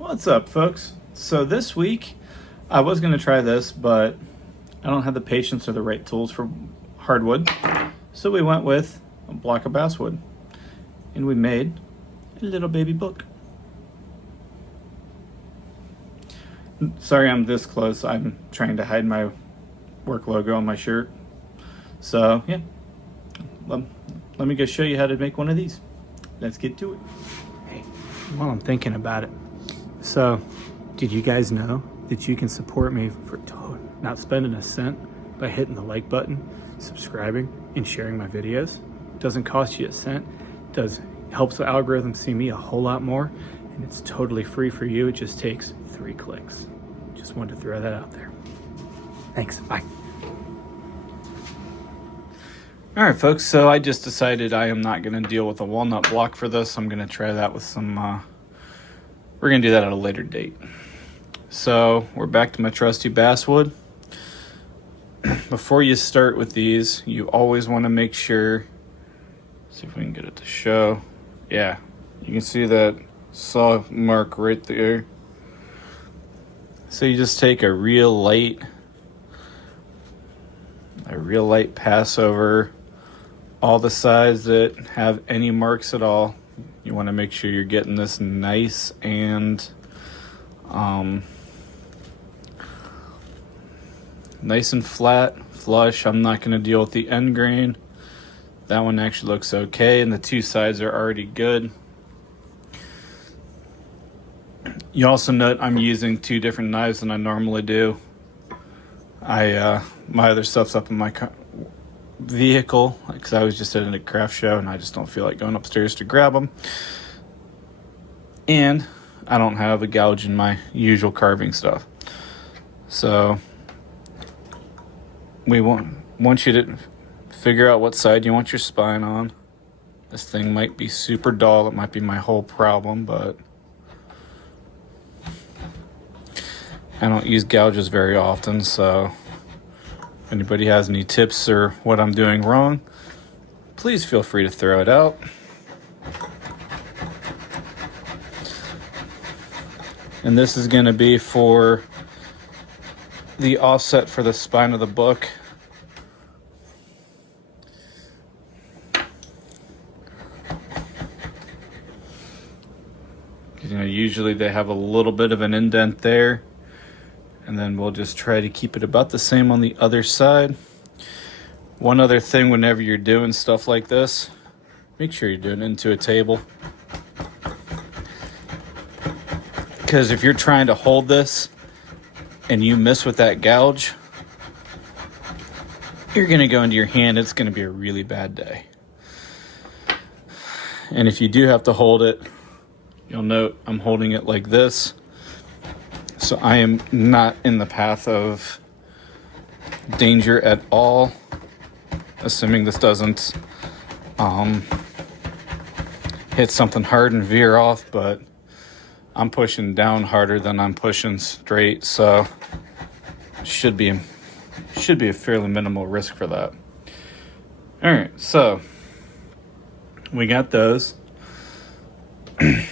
What's up, folks? So this week, I was going to try this, but I don't have the patience or the right tools for hardwood. So we went with a block of basswood, and we made a little baby book. Sorry I'm this close. I'm trying to hide my work logo on my shirt. So yeah, let me go show you how to make one of these. Let's get to it. Hey, while I'm thinking about it, so did you guys know that you can support me for not spending a cent by hitting the like button, subscribing, and sharing my videos? Doesn't cost you a cent. Helps the algorithm see me a whole lot more, and it's totally free for you. It just takes 3 clicks. Just wanted to throw that out there. Thanks. Bye. All right, folks. So I just decided I am not going to deal with a walnut block for this. I'm going to try that with some. We're going to do that at a later date. So we're back to my trusty basswood. Before you start with these, you always want to make sure, see if we can get it to show. Yeah, you can see that saw mark right there. So you just take a real light pass over all the sides that have any marks at all. You want to make sure you're getting this nice and nice and flat, flush. I'm not going to deal with the end grain. That one actually looks okay, and the 2 sides are already good. You also note I'm using 2 different knives than I normally do. My other stuff's up in my vehicle because I was just at a craft show and I just don't feel like going upstairs to grab them. And I don't have a gouge in my usual carving stuff. So we want you to figure out what side you want your spine on. This thing might be super dull. It might be my whole problem, but I don't use gouges very often, so if anybody has any tips or what I'm doing wrong, please feel free to throw it out. And this is going to be for the offset for the spine of the book. Usually they have a little bit of an indent there. And then we'll just try to keep it about the same on the other side. One other thing, whenever you're doing stuff like this, make sure you're doing it into a table. Because if you're trying to hold this and you miss with that gouge, you're going to go into your hand. It's going to be a really bad day. And if you do have to hold it, you'll note I'm holding it like this. So I am not in the path of danger at all, assuming this doesn't hit something hard and veer off, but I'm pushing down harder than I'm pushing straight, so should be a fairly minimal risk for that. All right, so we got those. I'm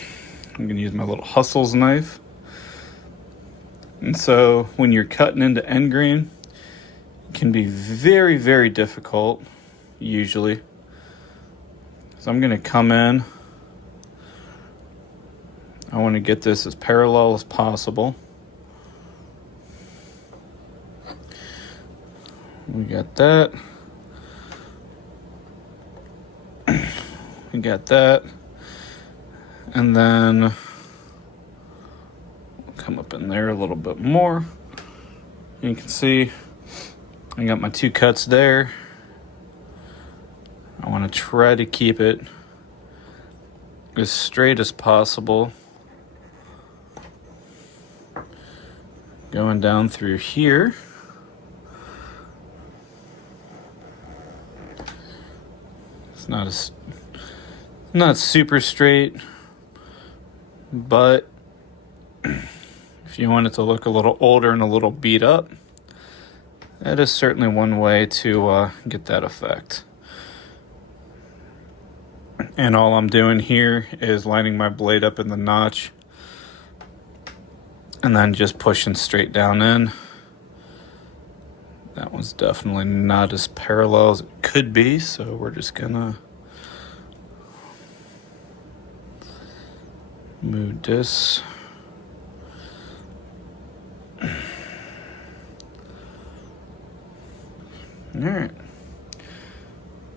going to use my little Hustles knife. And so when you're cutting into end grain, it can be very, very difficult, usually. So I'm going to come in. I want to get this as parallel as possible. We got that. We got that. And then come up in there a little bit more. You can see I got my 2 cuts there. I want to try to keep it as straight as possible. Going down through here. It's not super straight, but if you want it to look a little older and a little beat up, that is certainly one way to get that effect. And all I'm doing here is lining my blade up in the notch and then just pushing straight down in. That was definitely not as parallel as it could be, so we're just gonna move this. Alright.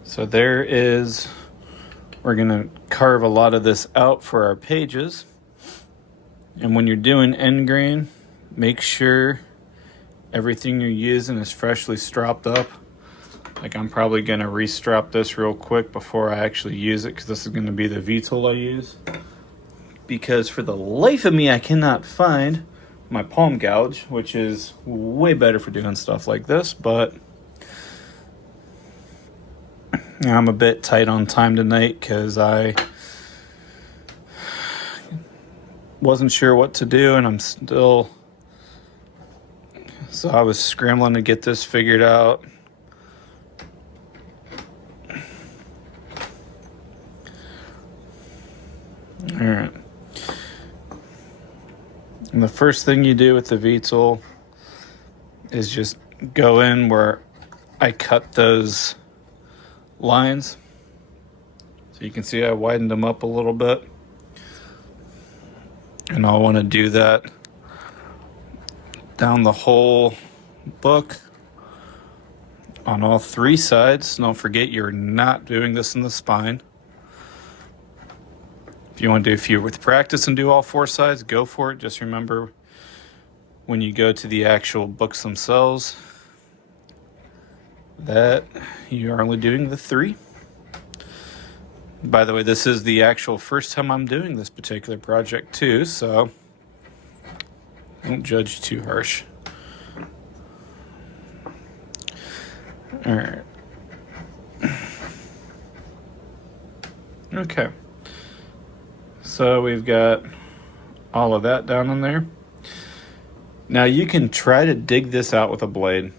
So we're gonna carve a lot of this out for our pages. And when you're doing end grain, make sure everything you're using is freshly stropped up. Like, I'm probably gonna restrop this real quick before I actually use it, because this is gonna be the V-tool I use. Because for the life of me, I cannot find my palm gouge, which is way better for doing stuff like this, but I'm a bit tight on time tonight because I wasn't sure what to do, and so I was scrambling to get this figured out. All right. And the first thing you do with the V-tool is just go in where I cut those lines. So you can see I widened them up a little bit. And I'll want to do that down the whole book on all 3 sides. Don't forget, you're not doing this in the spine. If you want to do a few with practice and do all 4 sides, go for it. Just remember, when you go to the actual books themselves, that you are only doing the 3. By the way, this is the actual first time I'm doing this particular project too, so don't judge too harsh. All right. Okay. So we've got all of that down in there. Now you can try to dig this out with a blade,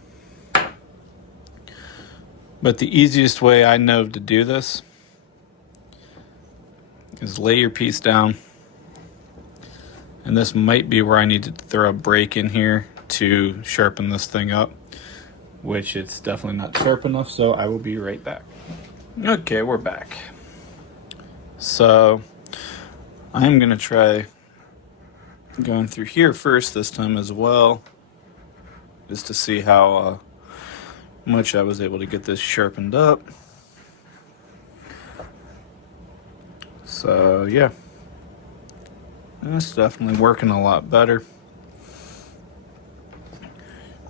but the easiest way I know to do this is lay your piece down, and this might be where I need to throw a break in here to sharpen this thing up, which it's definitely not sharp enough, so I will be right back. Okay, we're back. So I'm gonna try going through here first this time as well, just to see how much I was able to get this sharpened up. So yeah, it's definitely working a lot better.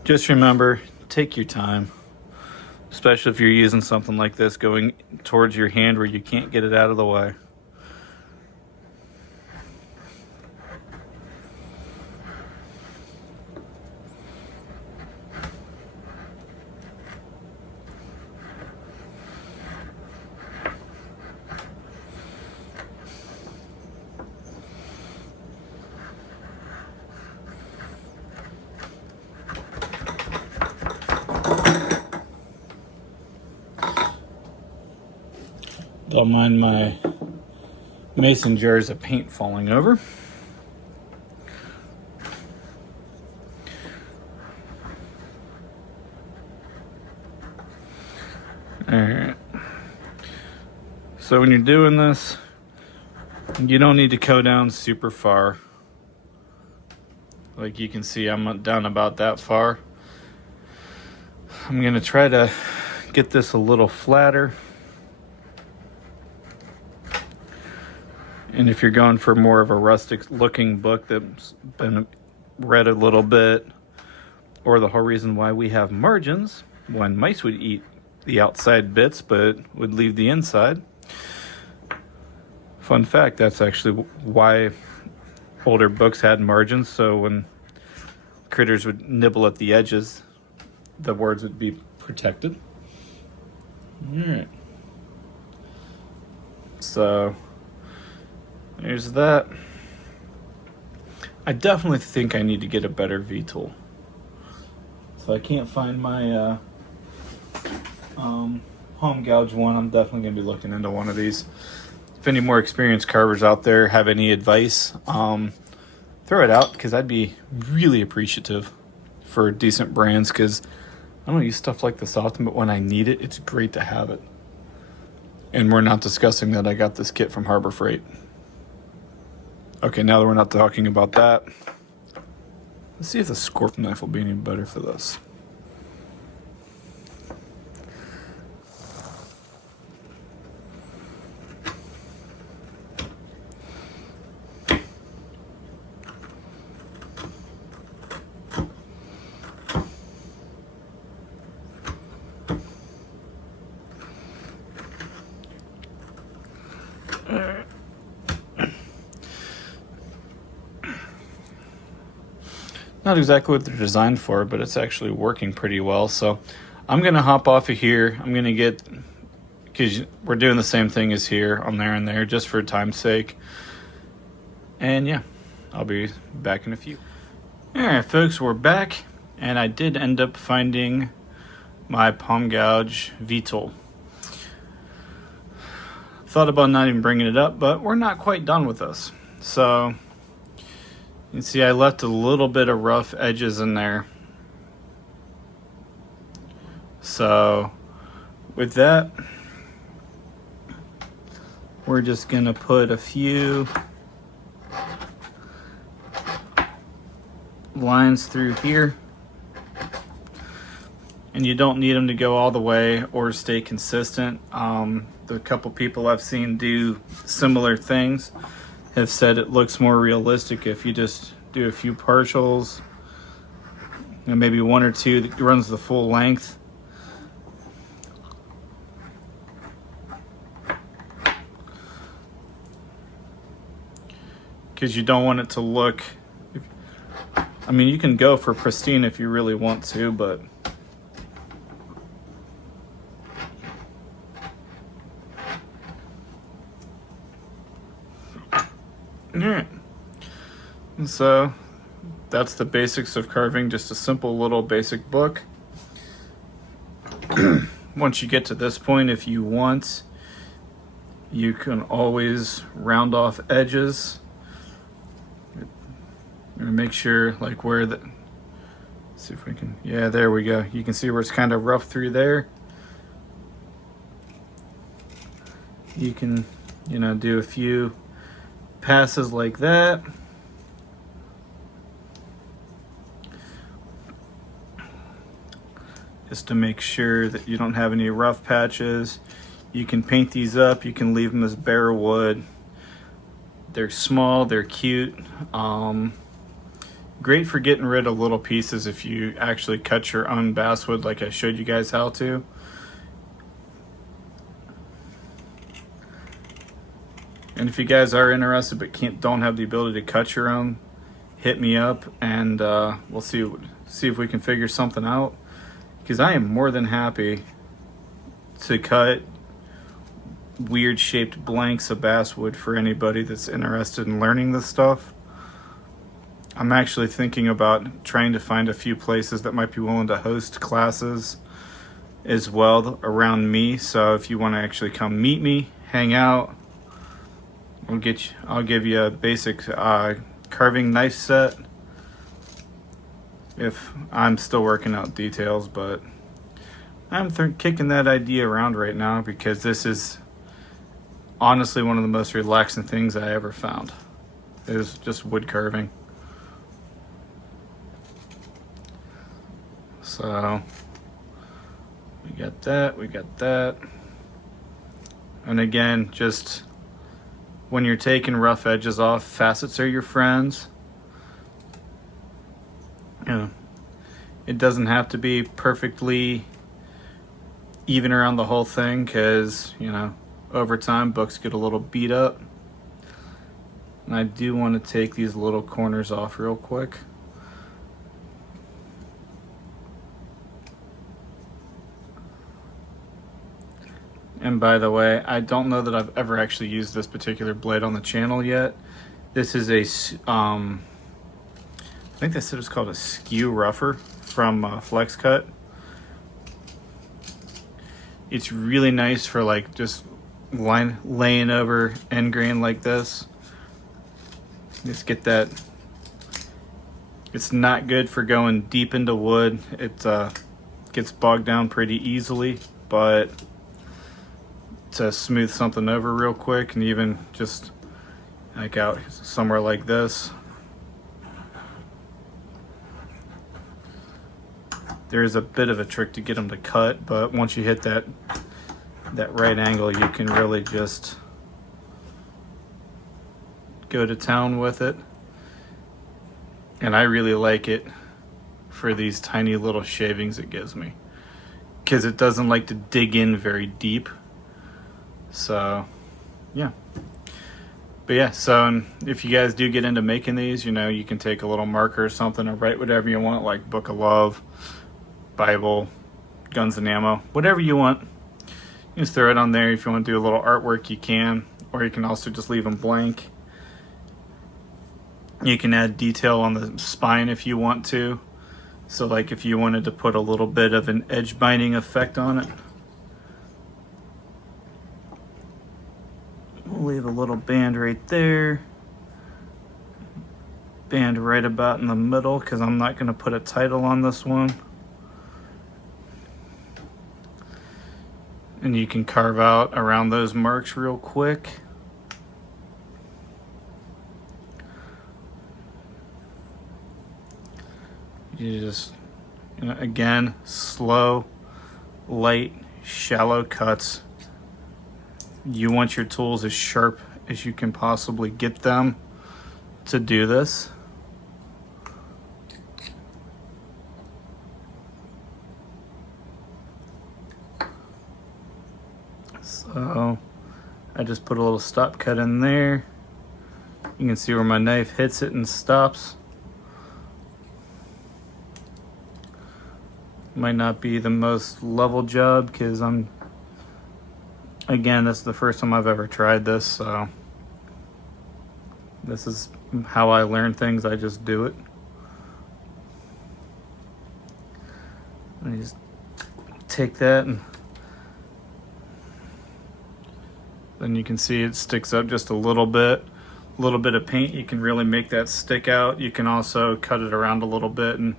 Just remember, take your time, especially if you're using something like this going towards your hand where you can't get it out of the way. Don't mind my mason jars of paint falling over. Alright. So when you're doing this, you don't need to go down super far. Like you can see, I'm down about that far. I'm going to try to get this a little flatter. And if you're going for more of a rustic looking book that's been read a little bit, or the whole reason why we have margins, when mice would eat the outside bits but would leave the inside. Fun fact, that's actually why older books had margins, so when critters would nibble at the edges, the words would be protected. Alright. So there's that. I definitely think I need to get a better V-tool. So I can't find my home gouge one. I'm definitely going to be looking into one of these. If any more experienced carvers out there have any advice, throw throw it out because I'd be really appreciative for decent brands, because I don't use stuff like this often, but when I need it, it's great to have it. And we're not discussing that I got this kit from Harbor Freight. Okay, now that we're not talking about that, let's see if the scorpion knife will be any better for this. Not exactly what they're designed for, but it's actually working pretty well. So I'm going to hop off of here. I'm going to get, because we're doing the same thing as here on there and there, just for time's sake. And yeah, I'll be back in a few. All right, folks, we're back. And I did end up finding my palm gouge V-tool. Thought about not even bringing it up, but we're not quite done with this. So you can see I left a little bit of rough edges in there. So with that, we're just going to put a few lines through here. And you don't need them to go all the way or stay consistent. The couple people I've seen do similar things have said it looks more realistic if you just do a few partials and maybe one or two that runs the full length. Because you don't want it to look, I mean, you can go for pristine if you really want to, but alright, so that's the basics of carving, just a simple little basic book. Once you get to this point, if you want, you can always round off edges. And make sure, like, where the, let's see if we can, yeah, there we go. You can see where it's kind of rough through there. You can, you know, do a few passes like that. Just to make sure that you don't have any rough patches. You can paint these up, you can leave them as bare wood. They're small, they're cute. Great for getting rid of little pieces if you actually cut your own basswood like I showed you guys how to. And if you guys are interested but don't have the ability to cut your own, hit me up and we'll see if we can figure something out. Because I am more than happy to cut weird shaped blanks of basswood for anybody that's interested in learning this stuff. I'm actually thinking about trying to find a few places that might be willing to host classes as well around me. So if you want to actually come meet me, hang out, I'll give you a basic carving knife set. If I'm still working out details, but I'm kicking that idea around right now because this is honestly one of the most relaxing things I ever found. Is just wood carving. So we got that. And again, just when you're taking rough edges off, facets are your friends. You know, it doesn't have to be perfectly even around the whole thing because, you know, over time books get a little beat up. And I do want to take these little corners off real quick. And by the way, I don't know that I've ever actually used this particular blade on the channel yet. This is a, I think they said it's called a skew rougher from Flex Cut. It's really nice for like just laying over end grain like this. Just get that It's not good for going deep into wood. It gets bogged down pretty easily, but to smooth something over real quick, and even just like out somewhere like this, there's a bit of a trick to get them to cut, but once you hit that right angle, you can really just go to town with it. And I really like it for these tiny little shavings it gives me, because it doesn't like to dig in very deep. So yeah. But yeah, so if you guys do get into making these, you know, you can take a little marker or something and write whatever you want, like Book of Love, Bible, Guns and Ammo, whatever you want. You just throw it on there. If you want to do a little artwork, you can, or you can also just leave them blank. You can add detail on the spine if you want to. So like if you wanted to put a little bit of an edge binding effect on it, we'll leave a little band right there. Band right about in the middle, because I'm not going to put a title on this one. And you can carve out around those marks real quick. You just, you know, again, slow, light, shallow cuts. You want your tools as sharp as you can possibly get them to do this. So I just put a little stop cut in there. You can see where my knife hits it and stops. Might not be the most level job, because again, this is the first time I've ever tried this, so this is how I learn things. I just do it. I just take that, and then you can see it sticks up just a little bit. A little bit of paint, you can really make that stick out. You can also cut it around a little bit and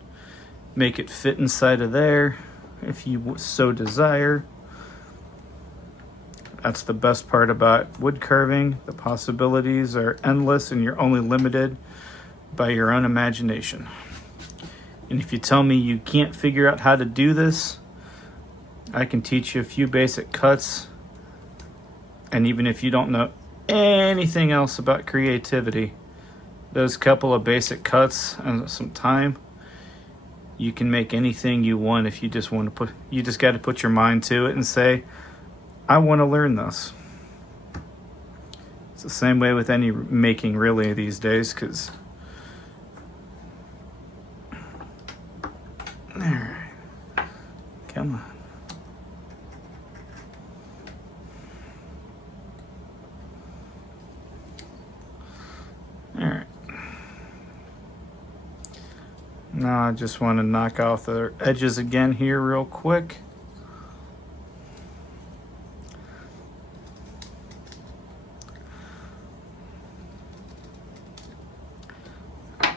make it fit inside of there if you so desire. That's the best part about wood carving. The possibilities are endless, and you're only limited by your own imagination. And if you tell me you can't figure out how to do this, I can teach you a few basic cuts. And even if you don't know anything else about creativity, those couple of basic cuts and some time, you can make anything you want. If you just want to you just got to put your mind to it and say, I want to learn this. It's the same way with any making really these days, because all right, come on. All right. Now I just want to knock off the edges again here real quick.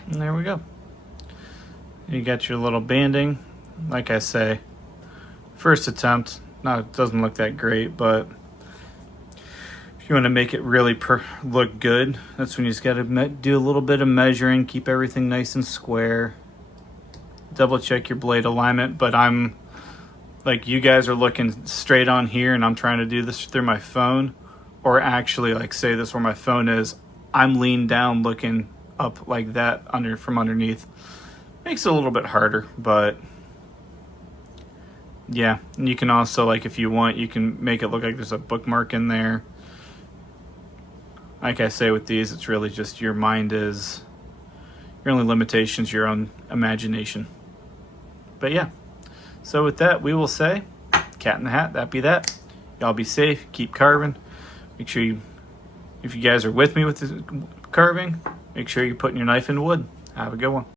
And there we go. You got your little banding. Like I say, first attempt, it doesn't look that great, but if you want to make it really look good, that's when you just got to do a little bit of measuring, keep everything nice and square. Double check your blade alignment, but I'm like, you guys are looking straight on here, and I'm trying to do this through my phone, or actually like say this where my phone is, I'm leaned down looking up like that from underneath. Makes it a little bit harder, but yeah. And you can also, like, if you want, you can make it look like there's a bookmark in there. Like I say with these, it's really just your mind is your only limitations, your own imagination. But yeah, so with that, we will say, cat in the hat, that be that. Y'all be safe, keep carving. Make sure if you guys are with me with the carving, make sure you're putting your knife in wood. Have a good one.